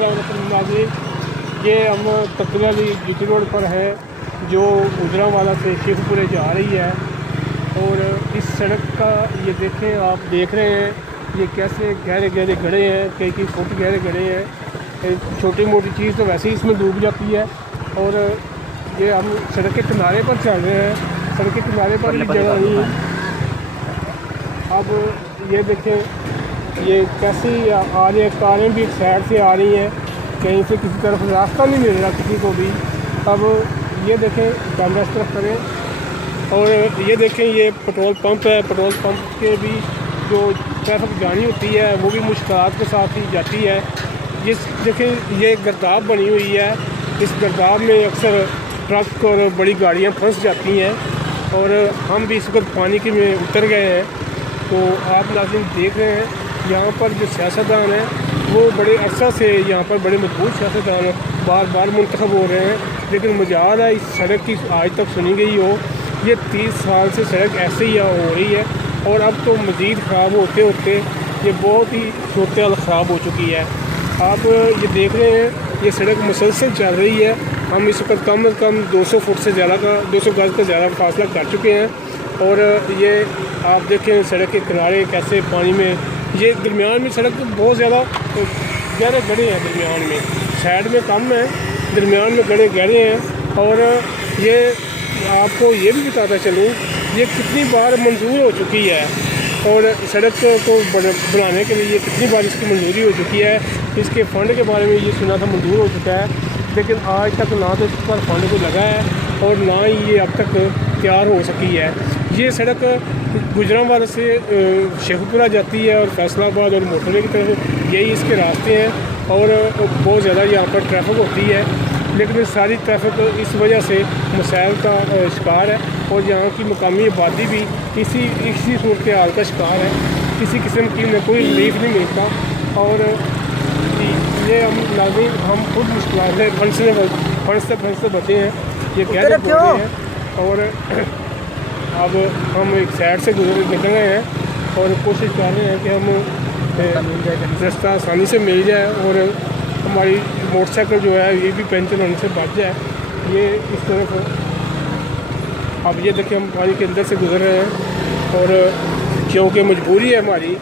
नाज़रीन, ये हम तकला जीटी रोड पर है जो गुजरांवाला से शेखपुरे जा रही है। और इस सड़क का ये देखें, आप देख रहे हैं ये कैसे गहरे गहरे गड्ढे हैं, कई फुट गहरे गड्ढे हैं। छोटी मोटी चीज़ तो वैसे ही इसमें डूब जाती है। और ये हम सड़क के किनारे पर चल रहे हैं, सड़क के किनारे पर भी जगह नहीं है। अब ये देखें ये कैसी आ रही है, कारें भी एक साइड से आ रही हैं, कहीं से किसी तरफ रास्ता नहीं मिल रहा किसी को भी। अब ये देखें, कैमरा इस तरफ करें और ये देखें ये पेट्रोल पंप है। पेट्रोल पंप के भी जो ट्रैफिक जानी होती है वो भी मुश्किलात के साथ ही जाती है। जिस देखें ये गर्दाब बनी हुई है, इस गर्दाब में अक्सर ट्रक और बड़ी गाड़ियाँ फंस जाती हैं। और हम भी इस वक्त पानी के में उतर गए हैं। तो आप नाज़रीन देख रहे हैं यहाँ पर जो सियासतदान हैं वो बड़े अरसा से यहाँ पर बड़े मजबूत सियासतदान बार बार मुंतखब हो रहे हैं, लेकिन मजाल है इस सड़क की आज तक सुनी गई हो। ये 30 साल से सड़क ऐसे ही यहाँ हो रही है और अब तो मज़ीद ख़राब होते होते ये बहुत ही सूरत ख़राब हो चुकी है। आप ये देख रहे हैं ये सड़क मुसलसल चल रही है। हम इस वक्त कम से कम 200 फुट से ज़्यादा का 200 गज़ का ज़्यादा फासला कर चुके हैं। और ये आप देखें सड़क के किनारे कैसे पानी में, ये दरमियान में सड़क तो बहुत ज़्यादा गहरे गड्ढे हैं, दरमियान में साइड में कम है, दरमियान में गड्ढे गहरे हैं। और ये आपको ये भी बताता चलूँ ये कितनी बार मंजूर हो चुकी है और सड़क को बनाने के लिए कितनी बार इसकी मंजूरी हो चुकी है। इसके फ़ंड के बारे में ये सुना था मंजूर हो चुका है, लेकिन आज तक ना तो इस पर फंड को लगा है और ना ही ये अब तक तैयार हो सकी है। ये सड़क गुजरांवाला से शेखपुरा जाती है और फैसलाबाद और मोटरवे की तरफ, यही इसके रास्ते हैं। और बहुत ज़्यादा यहाँ पर ट्रैफिक होती है, लेकिन सारी ट्रैफिक इस वजह से मसाइल का शिकार है। और यहाँ की मकामी आबादी भी इसी सूरत हाल का शिकार है, किसी किस्म की कोई रिलीफ नहीं मिलता। और ये हम खुद मुश्किल है फंड से बचे हैं, ये गहरे गड्ढे हैं। और अब हम एक साइड से निकल गए हैं और कोशिश कर रहे हैं कि हम रास्ता आसानी से मिल जाए और हमारी मोटरसाइकिल जो है ये भी पंचर होने से बच जाए। ये इस तरफ अब ये देखिए हम पानी के अंदर से गुजर रहे हैं और क्योंकि मजबूरी है हमारी,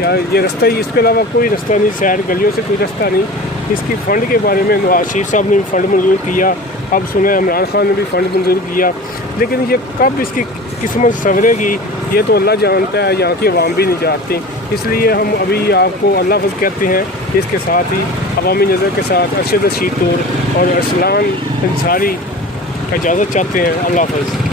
या ये रास्ता ही, इसके अलावा कोई रास्ता नहीं, साइड गलियों से कोई रास्ता नहीं। इसकी फ़ंड के बारे में नवाज शरीफ साहब ने भी फ़ंड मंजूर किया, अब सुना इमरान खान ने भी फ़ंड मंजूर किया, लेकिन ये कब इसकी किस्मत संवरेगी ये तो अल्लाह जानता है, यहाँ की आवाम भी नहीं जानती। इसलिए हम अभी आपको अल्लाह हाफ़िज़ कहते हैं। इसके साथ ही अवामी नज़र के साथ अरशद रशीद तूर और अरसलान अंसारी इजाज़त चाहते हैं। अल्लाह हाफ़िज़।